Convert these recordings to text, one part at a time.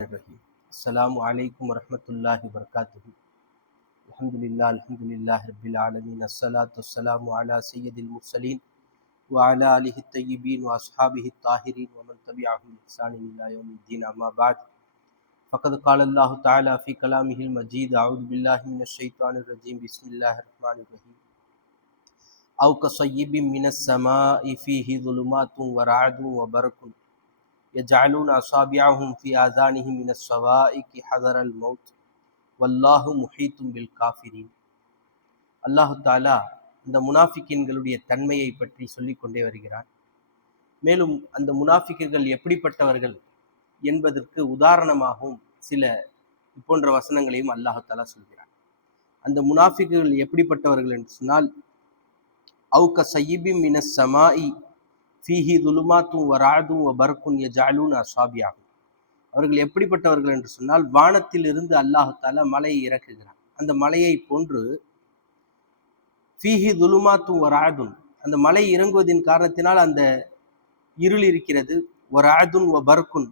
الرحيم. السلام عليكم ورحمة الله وبركاته. الحمد لله رب العالمين. الصلاة والسلام على سيد المرسلين وعلى آله الطيبين وأصحابه الطاهرين ومن تبعهم بإحسان إلى يوم الدين. أما بعد، فقد قال الله تعالى في كلامه المجيد: أعوذ بالله من الشيطان الرجيم. بسم الله الرحمن الرحيم. أو كصيب من السماء فيه ظلمات ورعد وبرق يجعلون أصابعهم في آذانهم من الصواعق حذر الموت والله محيط بالكافرين. அல்லாஹு தாலா இந்த முனாஃபிக்கின்களுடைய தன்மையை பற்றி சொல்லிக் கொண்டே வருகிறார். மேலும் அந்த முனாஃபிக்குகள் எப்படிப்பட்டவர்கள் என்பதற்கு உதாரணமாகவும் சில போன்ற வசனங்களையும் அல்லாஹு தாலா சொல்கிறார். அந்த முனாஃபிக்குகள் எப்படிப்பட்டவர்கள் என்று சொன்னால், அவுக சையிபிம் மினஸ் ஸமாஇ ஃபீஹி துலுமாத்தும் வராதும் வபர்குன் யஜஅலூன அஸாபியஹும். அவர்கள் எப்படிப்பட்டவர்கள் என்று சொன்னால், வானத்திலிருந்து அல்லாஹு தஆலா மலையை இறக்குகிறார். அந்த மலையை போன்று ஃபீஹி துலுமாத்தும் வராதுன், அந்த மலை இறங்குவதின் காரணத்தினால் அந்த இருள் இருக்கிறது. வராதுன் வபர்குன்,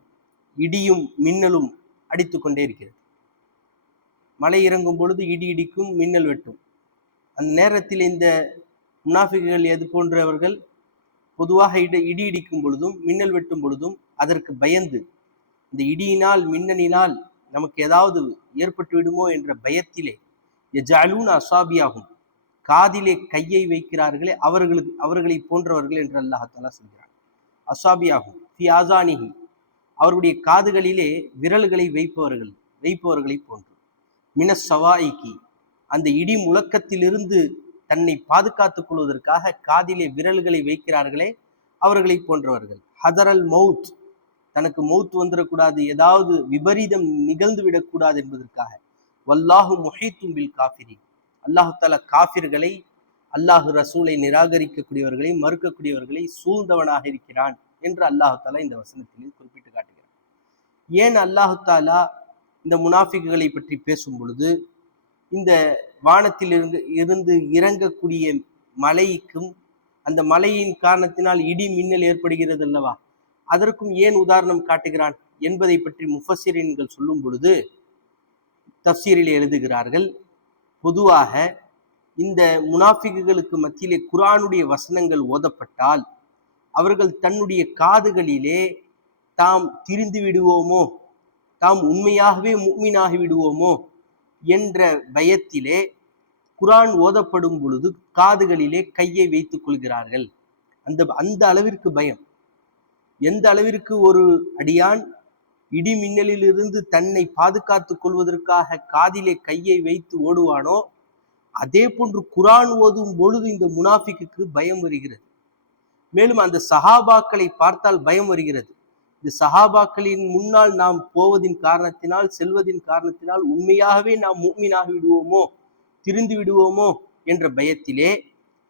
இடியும் மின்னலும் அடித்து கொண்டே இருக்கிறது. மலை இறங்கும் பொழுது இடி இடிக்கும், மின்னல் வெட்டும். அந்த நேரத்தில் இந்த முனாஃபிக்குகள் எது போன்றவர்கள்? பொதுவாக இடி இடிக்கும் பொழுதும் மின்னல் வெட்டும் பொழுதும் அதற்கு பயந்து, இந்த இடியினால் மின்னலினால் நமக்கு ஏதாவது ஏற்பட்டு விடுமோ என்ற பயத்திலே யஜஅலூன அஸாபியஹும், காதிலே கையை வைக்கிறார்களே அவர்களை போன்றவர்கள் என்று அல்லாஹ் தஆலா சொல்கிறார். அஸாபியஹும் ஃபி ஆஸானிஹி, அவருடைய காதுகளிலே விரல்களை வைப்பவர்களை போன்று. மினஸ் ஸவாஇகி, அந்த இடி முழக்கத்திலிருந்து தன்னை பாதுகாத்துக் கொள்வதற்காக காதிலே விரல்களை வைக்கிறார்களே அவர்களை போன்றவர்கள். ஹதரல் மவுத், தனக்கு மவுத் வந்துடக்கூடாது, ஏதாவது விபரீதம் நிகழ்ந்து விடக்கூடாது என்பதற்காக. வல்லாஹு முஹீத்தும் பில் காஃபிரீன், அல்லாஹு தஆலா காஃபிர்களை, அல்லாஹு ரசூலை நிராகரிக்கக்கூடியவர்களை, மறுக்கக்கூடியவர்களை சூழ்ந்தவனாக இருக்கிறான் என்று அல்லாஹு தஆலா இந்த வசனத்தில் குறிப்பிட்டு காட்டுகிறார். ஏன் அல்லாஹு தஆலா இந்த முனாஃபிக்குகளை பற்றி பேசும் பொழுது இந்த வானத்திலிருந்து இறங்கக்கூடிய மலைக்கும் அந்த மலையின் காரணத்தினால் இடி மின்னல் ஏற்படுகிறது அல்லவா, அதற்கும் ஏன் உதாரணம் காட்டுகிறான் என்பதை பற்றி முஃபஸ்ஸிரீன்கள் சொல்லும் பொழுது தஃப்சீரில் எழுதுகிறார்கள். பொதுவாக இந்த முனாஃபிக்குகளுக்கு மத்தியிலே குர்ஆனுடைய வசனங்கள் ஓதப்பட்டால் அவர்கள் தன்னுடைய காதுகளிலே தாம் திரிந்து விடுவோமோ, தாம் உண்மையாகவே முஃமினாகி விடுவோமோ என்ற பயத்திலே குர்ஆன் ஓதப்படும் பொழுது காதுகளிலே கையை வைத்துக் கொள்கிறார்கள். அந்த அளவிற்கு பயம். எந்த அளவிற்கு ஒரு அடியான் இடி மின்னலிலிருந்து தன்னை பாதுகாத்துக் கொள்வதற்காக காதிலே கையை வைத்து ஓடுவானோ, அதே போன்று குர்ஆன் ஓதும் பொழுது இந்த முனாஃபிக்குக்கு பயம் வருகிறது. மேலும் அந்த சஹாபாக்களை பார்த்தால் பயம் வருகிறது. இந்த சஹாபாக்களின் முன்னால் நாம் போவதின் காரணத்தினால், செல்வதின் காரணத்தினால் உண்மையாகவே நாம் முஃமினாகி விடுவோமோ, திரிந்து விடுவோமோ என்ற பயத்திலே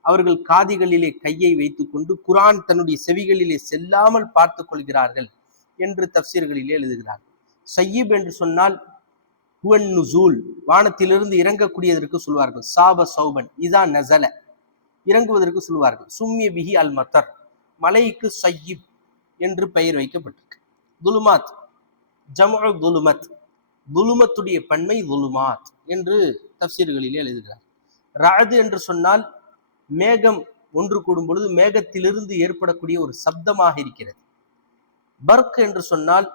அவர்கள் காதுகளிலே கையை வைத்துக்கொண்டு குர்ஆன் தன்னுடைய செவிகளிலே செல்லாமல் பார்த்து கொள்கிறார்கள் என்று தஃப்சீர்களிலே எழுதுகிறார்கள். சய்யிப் என்று சொன்னால் ஹுவன் நுசூல், வானத்திலிருந்து இறங்கக்கூடியதற்கு சொல்வார்கள். சாப சௌபன், இதான் நஸல, இறங்குவதற்கு சொல்வார்கள். சும்மிய பிஹி அல் மத்தர், மலைக்கு சய்யிப் என்று பெயர் வைக்கப்பட்டிருக்கு. துலுமாத் ஜம்உ துலுமத், துலுமத்துடைய பன்மை துலுமாத் என்று தஃப்சீர்களிலே எழுதுகிறார். ரஅது என்று சொன்னால் மேகம் ஒன்று கூடும் பொழுது மேகத்திலிருந்து ஏற்படக்கூடிய ஒரு சப்தமாக இருக்கிறது. பர்க் என்று சொன்னால்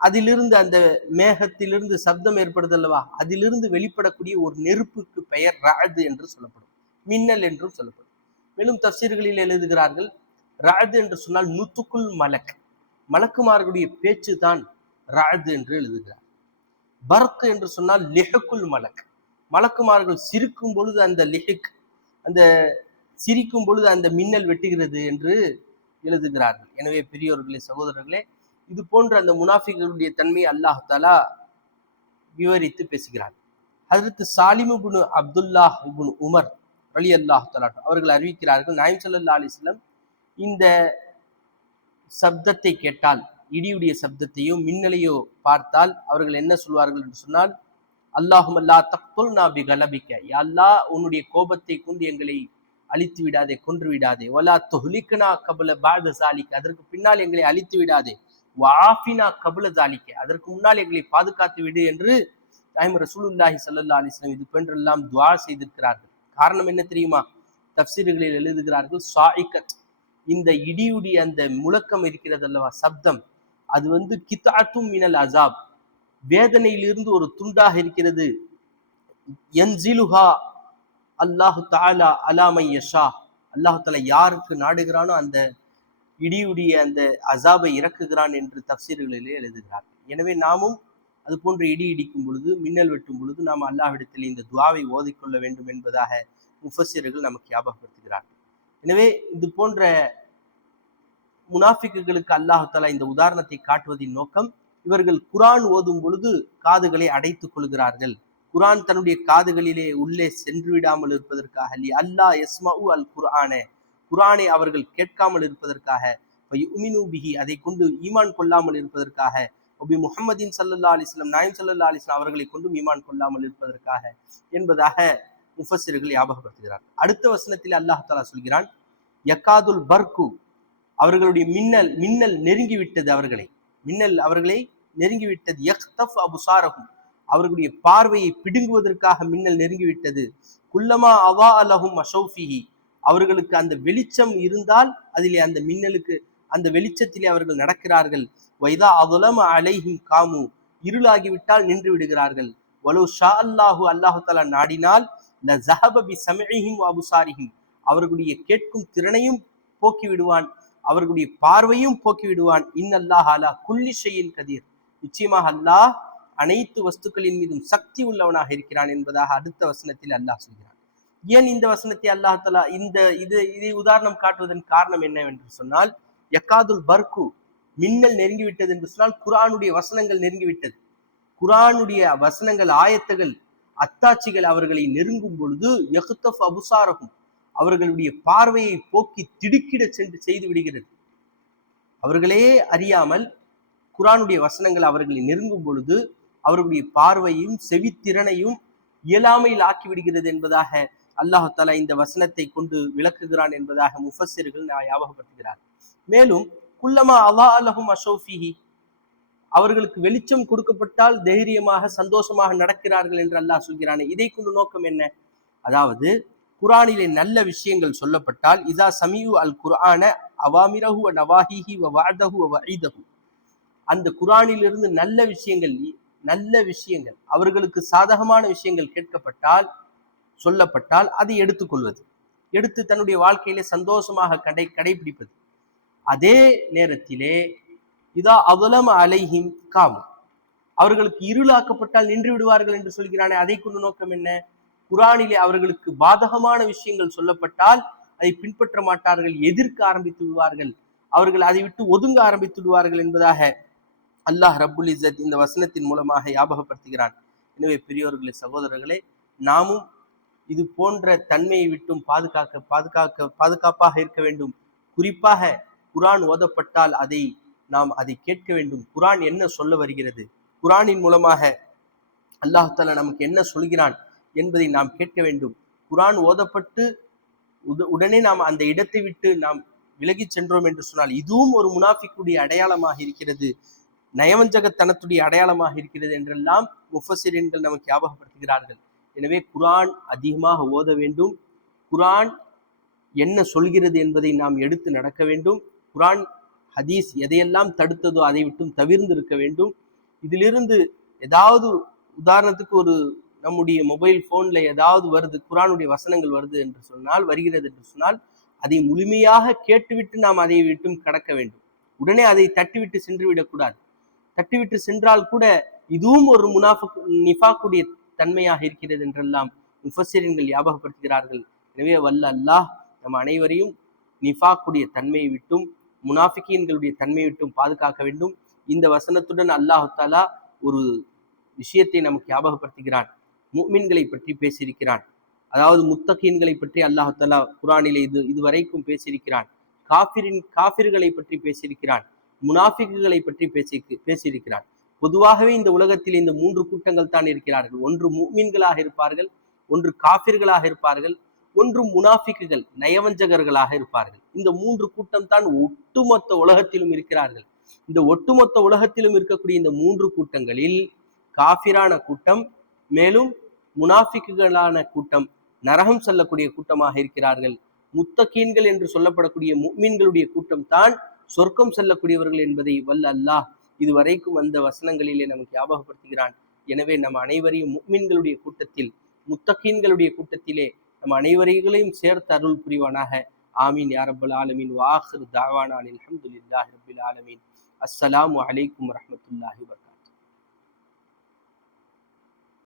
அதிலிருந்து, அந்த மேகத்திலிருந்து சப்தம் ஏற்படுது அல்லவா, அதிலிருந்து வெளிப்படக்கூடிய ஒரு நெருப்புக்கு பெயர் ரஅது என்று சொல்லப்படும், மின்னல் என்றும் சொல்லப்படும். மேலும் தஃப்சீர்களில் எழுதுகிறார்கள், ரஅது என்று சொன்னால் நுத்துக்குல் மலக், மலக்குமார்களுடைய பேச்சு தான் ரஅது என்று எழுதுகிறார். பர்க் என்று சொன்னால் லிஹுக்குல் மலக், மலக்குமார்கள் சிரிக்கும் பொழுது அந்த லிஹுக், அந்த சிரிக்கும் பொழுது அந்த மின்னல் வெட்டுகிறது என்று எழுதுகிறார்கள். எனவே பெரியோர்களே, சகோதரர்களே, இது போன்ற அந்த முனாஃபிக்குகளுடைய தன்மையை அல்லாஹ் தஆலா விவரித்து பேசுகிறார். ஹஜ்ரத் சாலிம் இப்னு அப்துல்லாஹ் இப்னு உமர் ரலியல்லாஹு தஆலா அவர்கள் அறிவிக்கிறார்கள், நாயகம் ஸல்லல்லாஹு அலைஹி வஸல்லம் இந்த சப்தத்தை கேட்டால், இடியுடைய சப்தத்தையோ மின்னலையோ பார்த்தால் அவர்கள் என்ன சொல்வார்கள் என்று சொன்னால், அல்லாஹும்ம லா தக்துல்னா பிகலபிக, யா அல்லாஹ் உன்னுடைய கோபத்தை கொண்டு எங்களை அழித்து விடாதே, கொன்று விடாதே. வலா துஹ்லிக்னா கப்ல பஅத ஸாலிக், அதற்கு பின்னால் எங்களை அழித்து விடாதே. வாஃபினா கபுல ஜாலிக்க, அதற்கு முன்னால் எங்களை பாதுகாத்து விடு என்று நாயகம் ரசூலுல்லாஹி ஸல்லல்லாஹு அலைஹி வஸல்லம் இது போன்றெல்லாம் துஆ செய்திருக்கிறார்கள். காரணம் என்ன தெரியுமா? தஃப்சீர்களில் எழுதுகிறார்கள், சாயிகத், இந்த இடியுடைய அந்த முழக்கம் இருக்கிறது அல்லவா, சப்தம், அது கித்தாத்தும் மினல் அசாப், வேதனையிலிருந்து ஒரு துண்டாக இருக்கிறது. யன்சிலுஹா அல்லாஹு தஆலா அலா மை யஷா, அல்லாஹு தஆலா யாருக்கு நாடுகிறானோ அந்த இடியுடைய அந்த அசாபை இறக்குகிறான் என்று தஃப்சீர்களிலே எழுதுகிறார். எனவே நாமும் அது போன்ற இடி இடிக்கும் பொழுது, மின்னல் வெட்டும் பொழுது நாம் அல்லாஹ்விடத்தில் இந்த துஆவை ஓதிக்கொள்ள வேண்டும் என்பதாக முஃபஸ்ஸிர்கள் நமக்கு ஞாபகப்படுத்துகிறார்கள். எனவே இது போன்ற முனாஃபிக்குகளுக்கு அல்லாஹ் தஆலா இந்த உதாரணத்தை காட்டுவதின் நோக்கம், இவர்கள் குர்ஆன் ஓதும் பொழுது காதுகளை அடைத்துக் கொள்கிறார்கள். குர்ஆன் தன்னுடைய காதுகளிலே உள்ளே சென்று விடாமல் இருப்பதற்காக, அல்லாஹ் யஸ்மஉ அல் குர்ஆன, குர்ஆனை அவர்கள் கேட்காமல் இருப்பதற்காக, யுமினு பிஹி, அதை கொண்டு ஈமான் கொள்ளாமல் இருப்பதற்காக, நபி முஹம்மதின் ஸல்லல்லாஹு அலைஹி வஸல்லம், நாயகம் ஸல்லல்லாஹு அலைஹி வஸல்லம் அவர்களை கொண்டும் ஈமான் கொள்ளாமல் இருப்பதற்காக என்பதாக முஃபஸ்ஸிர்கள் ஞாபகப்படுத்துகிறார். அடுத்த வசனத்தில் அல்லாஹ் தஆலா சொல்கிறான், யகாதுல் பர்கு, அவர்களுடைய மின்னல் நெருங்கிவிட்டது, மின்னல் அவர்களை நெருங்கிவிட்டது. யக்தஃப் அபுசாரஹும், அவர்களுடைய பார்வையை பிடுங்குவதற்காக மின்னல் நெருங்கிவிட்டது. குல்லமா அவா அலஹும் மஷௌஃபிஹி, அவர்களுக்கு அந்த வெளிச்சம் இருந்தால் அதிலே அந்த மின்னலுக்கு அந்த வெளிச்சத்திலே அவர்கள் நடக்கிறார்கள். வைதா அதுலம அலைஹிம் காமு, இருளாகிவிட்டால் நின்று விடுகிறார்கள். வலு ஷா அல்லாஹு, அல்லாஹு தஆலா நாடினால், ல ஸஹப பி ஸம்இஹிம் வ அப்சாரிஹிம், அவர்களுடைய கேட்கும் திறனையும் போக்கி விடுவான், அவர்களுடைய பார்வையும் போக்கி விடுவான். இன்னல்லாஹ் அலா குல்லி ஷைஇன் கதீர், நிச்சயமாக அல்லாஹ் அனைத்து வஸ்துக்களின் மீதும் சக்தி உள்ளவனாக இருக்கிறான் என்பதாக அடுத்த வசனத்தில் அல்லாஹ் சொல்கிறான். ஏன் இந்த வசனத்தை அல்லாஹ் தஆலா இதை உதாரணம் காட்டுவதன் காரணம் என்னவென்று சொன்னால், யகாதுல் பர்கு, மின்னல் நெருங்கிவிட்டது என்று சொன்னால் குர்ஆனுடைய வசனங்கள் நெருங்கிவிட்டது. குர்ஆனுடைய வசனங்கள், ஆயத்துகள், அத்தாட்சிகள் அவர்களை நெருங்கும் பொழுது யக்தஃப் அபுசாரஹும், அவர்களுடைய பார்வையை போக்கி திடுக்கிட சென்று செய்து விடுகிறது. அவர்களே அறியாமல் குர்ஆனுடைய வசனங்கள் அவர்களை நெருங்கும் பொழுது அவர்களுடைய பார்வையும் செவித்திறனையும் இயலாமையில் ஆக்கிவிடுகிறது என்பதாக அல்லாஹ் தஆலா இந்த வசனத்தை கொண்டு விளக்குகிறான் என்பதாக முஃபஸ்ஸிர்கள் ஞாபகப்படுத்துகிறார். மேலும் குல்லமா அவா அலஹும் அஷௌஃபிஹி, அவர்களுக்கு வெளிச்சம் கொடுக்கப்பட்டால் தைரியமாக சந்தோஷமாக நடக்கிறார்கள் என்று அல்லாஹ் சொல்கிறானே, இதை கொண்டு நோக்கம் என்ன? அதாவது குர்ஆனிலே நல்ல விஷயங்கள் சொல்லப்பட்டால், இதா சமியு அல் குர்ஆன அவாமிரஹு வ நவாஹிஹி வ வஅதஹு வ வஈதஹு, அந்த குர்ஆனிலிருந்து நல்ல விஷயங்கள் அவர்களுக்கு சாதகமான விஷயங்கள் கேட்கப்பட்டால், சொல்லப்பட்டால் அதை எடுத்துக்கொள்வது, எடுத்து தன்னுடைய வாழ்க்கையிலே சந்தோஷமாக கடைபிடிப்பது. அதே நேரத்திலே இதா அதுலம அலைஹிம் காம், அவர்களுக்கு இருளாக்கப்பட்டால் நின்று விடுவார்கள் என்று சொல்கிறானே, அதை கொண்டு நோக்கம் என்ன? குர்ஆனிலே அவர்களுக்கு பாதகமான விஷயங்கள் சொல்லப்பட்டால் அதை பின்பற்ற மாட்டார்கள், எதிர்க்க ஆரம்பித்து விடுவார்கள், அவர்கள் அதை விட்டு ஒதுங்க ஆரம்பித்து விடுவார்கள் என்பதாக அல்லாஹ் ரப்புல் இஸ்ஸத் இந்த வசனத்தின் மூலமாக ஞாபகப்படுத்துகிறான். எனவே பெரியோர்களே, சகோதரர்களே, நாமும் இது போன்ற தன்மையை விட்டும் பாதுகாப்பாக இருக்க வேண்டும். குறிப்பாக குர்ஆன் ஓதப்பட்டால் நாம் அதை கேட்க வேண்டும். குர்ஆன் என்ன சொல்ல வருகிறது, குர்ஆனின் மூலமாக அல்லாஹ் தஆலா நமக்கு என்ன சொல்கிறான் என்பதை நாம் கேட்க வேண்டும். குர்ஆன் ஓதப்பட்டு உடனே நாம் அந்த இடத்தை விட்டு நாம் விலகி சென்றோம் என்று சொன்னால் இதுவும் ஒரு முனாஃபிக்குடைய அடையாளமாக இருக்கிறது, நயவஞ்சகத்தனத்துடைய அடையாளமாக இருக்கிறது என்றெல்லாம் முஃபஸ்ஸிரீன்கள் நமக்கு ஞாபகப்படுத்துகிறார்கள். எனவே குர்ஆன் அதிகமாக ஓத வேண்டும். குர்ஆன் என்ன சொல்கிறது என்பதை நாம் எடுத்து நடக்க வேண்டும். குர்ஆன் ஹதீஸ் எதையெல்லாம் தடுத்ததோ அதை விட்டும் தவிர்ந்து இருக்க வேண்டும். இதிலிருந்து ஏதாவது, உதாரணத்துக்கு நம்முடைய மொபைல் போன்ல ஏதாவது வருது, குர்ஆனுடைய வசனங்கள் வருகிறது என்று சொன்னால் அதை முழுமையாக கேட்டுவிட்டு நாம் அதை விட்டும் கடக்க வேண்டும். உடனே அதை தட்டிவிட்டு சென்று விடக்கூடாது. தட்டிவிட்டு சென்றால் கூட இதுவும் ஒரு நிஃபாக்குடைய தன்மையாக இருக்கிறது என்றெல்லாம் முஃபஸ்ஸிரீன்கள் ஞாபகப்படுத்துகிறார்கள். எனவே வல்ல அல்லாஹ் நம் அனைவரையும் நிஃபாக்குடைய தன்மையை விட்டும் முனாஃபிகீன்களுடைய தன்மையை விட்டும் பாதுகாக்க வேண்டும். இந்த வசனத்துடன் அல்லாஹ் தஆலா ஒரு விஷயத்தை நமக்கு ஞாபகப்படுத்துகிறான். முஃமின்களை பற்றி பேசியிருக்கிறான். அதாவது முத்தகீன்களை பற்றி அல்லாஹ் தஆலா குர்ஆனிலே இதுவரைக்கும் பேசியிருக்கிறான். காஃபிர்களை பற்றி பேசியிருக்கிறான். முனாஃபிக்குகளை பற்றி பேசியிருக்கிறான். பொதுவாகவே இந்த உலகத்தில் இந்த 3 கூட்டங்கள் தான் இருக்கிறார்கள். ஒன்று முஃமின்களாக இருப்பார்கள், ஒன்று காஃபிர்களாக இருப்பார்கள், ஒன்று முனாஃபிக்குகள் நயவஞ்சகர்களாக இருப்பார்கள். இந்த 3 கூட்டம் தான் ஒட்டுமொத்த உலகத்திலும் இருக்கிறார்கள். இந்த ஒட்டுமொத்த உலகத்திலும் இருக்கக்கூடிய இந்த 3 கூட்டங்களில் காஃபிரான கூட்டம், மேலும் முனாஃபிக்குகளான கூட்டம் நரகம் செல்லக்கூடிய கூட்டமாக இருக்கிறார்கள். முத்தகீன்கள் என்று சொல்லப்படக்கூடிய முஃமின்களுடைய கூட்டம் தான் சொர்க்கம் செல்லக்கூடியவர்கள் என்பதை வல்ல அல்லாஹ் இதுவரைக்கும் அந்த வசனங்களிலே நமக்கு ஞாபகப்படுத்துகிறான். எனவே நம் அனைவரையும் முஃமின்களுடைய கூட்டத்தில், முத்தகீன்களுடைய கூட்டத்திலே நம் அனைவரையும் சேர்த்து அருள் புரிவானாக. ஆமீன் யா ரப்பல் ஆலமீன். வ ஆகிரு தஅவானா அல்ஹம்துலில்லாஹி ரப்பில் ஆலமீன். அஸ்ஸலாமு அலைக்கும் வரஹ்மத்துல்லாஹி வபரகாத்துஹு.